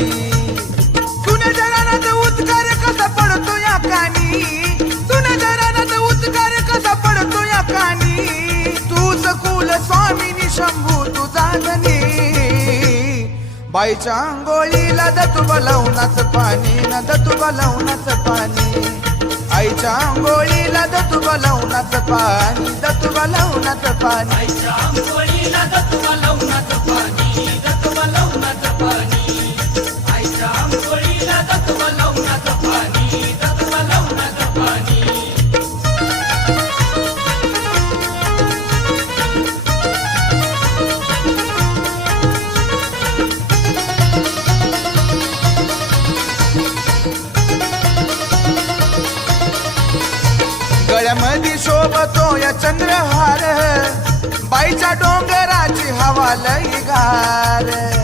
रानाची. सुनेच्या रानात उद्गार कसा पडतो या कानी, सुनेच्या रानात उद्गार कसा पडतो या कानी. तूच कुल स्वामिनी शंभू तुझा गणी. बाईच्या आंघोळीला दतुबा लावूनच पाणी न दतुबा लावूनच पाणी. आईच्या आंघोळीला दतुबा लावूनच पाणी दतुबा लावूनच पाणी. आईच्या आंघोळीला दतुबा लावूनच पाणी दतुबा लावूनच पाणी. आईच्या आंघोळीला दतुबा लावूनच पाणी दतुबा लावूनच पाणी. गळ्यामध्ये शोभतो या चंद्रहार, बाईच्या डोंगराची हवा लई गार.